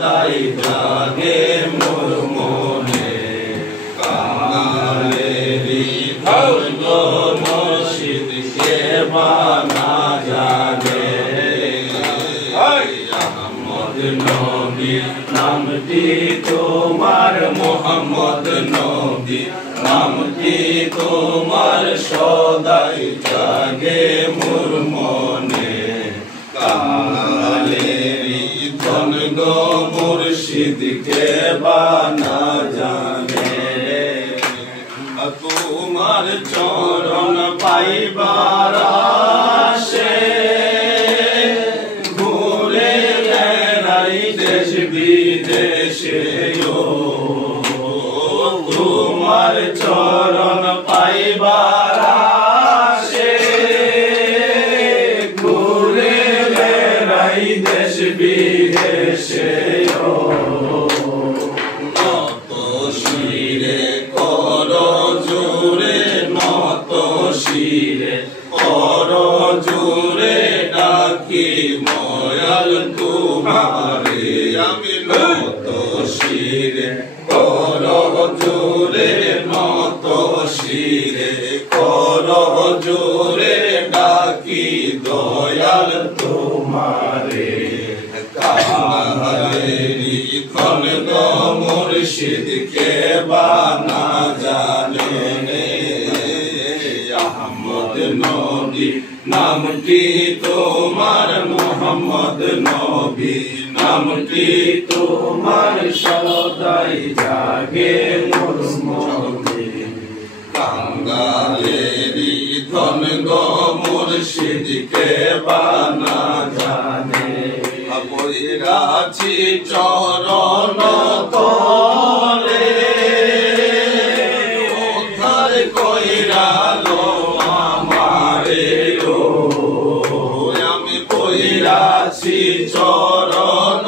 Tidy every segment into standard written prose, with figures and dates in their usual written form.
তাই জাগে মোর মনে কাঙালেরি ধৈর্য মুর্শিদকে বানা জানে আহমদ নবী নামটি তোমার মোহাম্মদ নবী নামটি তোমার সদাই জাগে মোর মনে কাঙালেরি ধন গো মুর্শিদকে বানা জানে তোমার চরণ পাইবার আশে ঘুরে বেড়াই দেশ বিদেশে তোমার চরণ পাইবার আশে ঘুরে বেড়াই দেশ বিদেশে নত শিরে কর জোরে নত শিরে কর জোরে ডাকি ময়াল তোমারে আমি নত শিরে কর জোরে নত শিরে কর জোরে ডাকি দয়াল তোমারে কাঙালেরি ধন গো মুর্শিদকে বানা জানে আহমদ নবী নামটি তোমার মোহাম্মদ নবী নামটি তোমার সদাই জাগে মোর মনে কাঙালেরি ধন গো মুর্শিদকে বানা জানে পইরাছি চরণ তলে উদ্ধার কইরালো আমারে আমি পইরাছি চরণ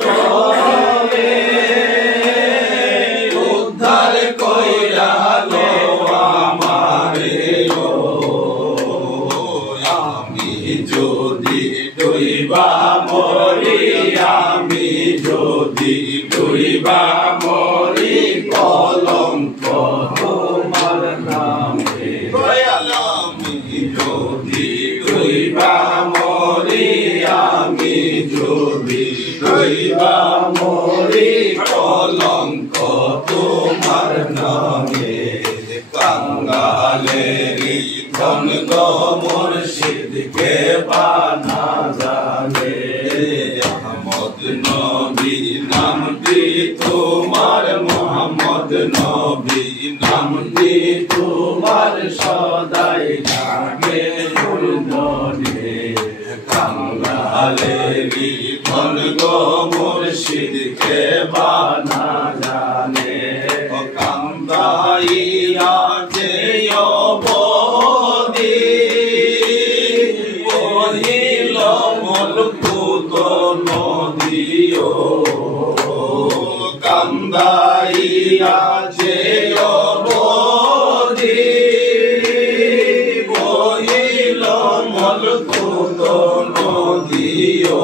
তলে উদ্ধার কইরালো আমারে আমি যদি ডুইবা মরি আমি যদি ডুইবা মরি কলঙ্ক তোমার নামে আমি যদি ডুইবা মরি আমি যদি ডুইবা মরি কলঙ্ক তোমার নামে কাঙালেরি ধন গো মুর্শিদকে বানা জানে আহমদ নবী নামটি তোমার মোহাম্মদ নবী নামটি তোমার সদাই জাগে মোর মনে কাঙালেরি ধন গো মুর্শিদকে বানা জানে কান্দাইয়া যে অবধি বহিল মলকুত নদীও কান্দাইয়া যে অবধি বহিল মলকুত নদীও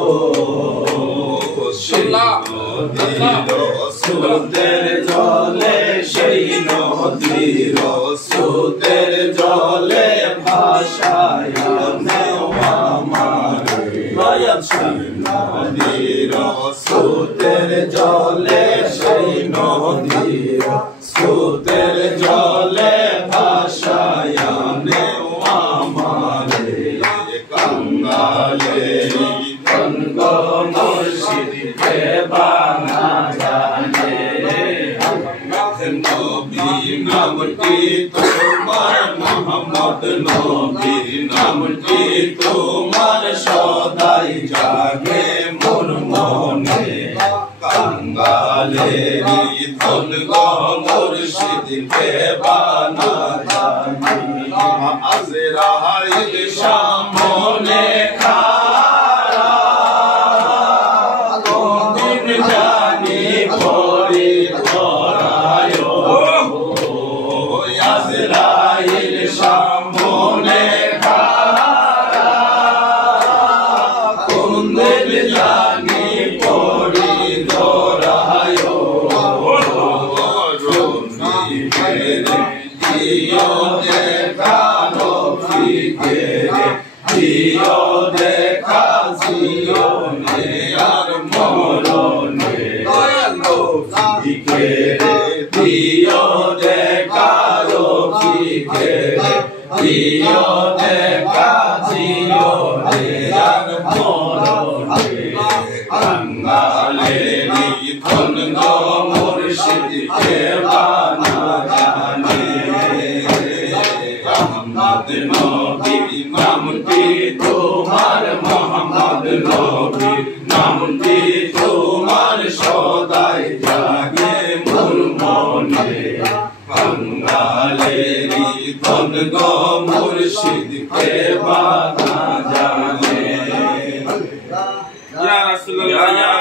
সুদের জলে সেই নদীর সুদের জলে ভাষায় আমার নদীর সুদের জলে সেই নদীর সুদের জলে ভাষায় আমার কাঙালেরি ধন গো মুর্শিদকে বানা জানে নবী নামটি তোমার মোহাম্মদ নবী নামটি তোমার সদাই জাগে মোর মনে কাঙালেরি ধন গো মুর্শিদকে বানা জানে আজরাইল সামনে খাড়া কোনদিন জানি পরে ধরায় আজরাইল সামনে খাড়া কোনদিন জানি পরে জিও দেখা জিও রে আর মরণে বাঙালেরই ধন গো মুর্শিদ কে বানা জানে মোহাম্মদ নবী নামটি তোমার মোহাম্মদ নবী নামটি তোমার সদাই জাগে মোর মনে বাঙালেরই ধন গো মুর্শিদ কে বানা জানে। ইয়া রাসূলুল্লাহ।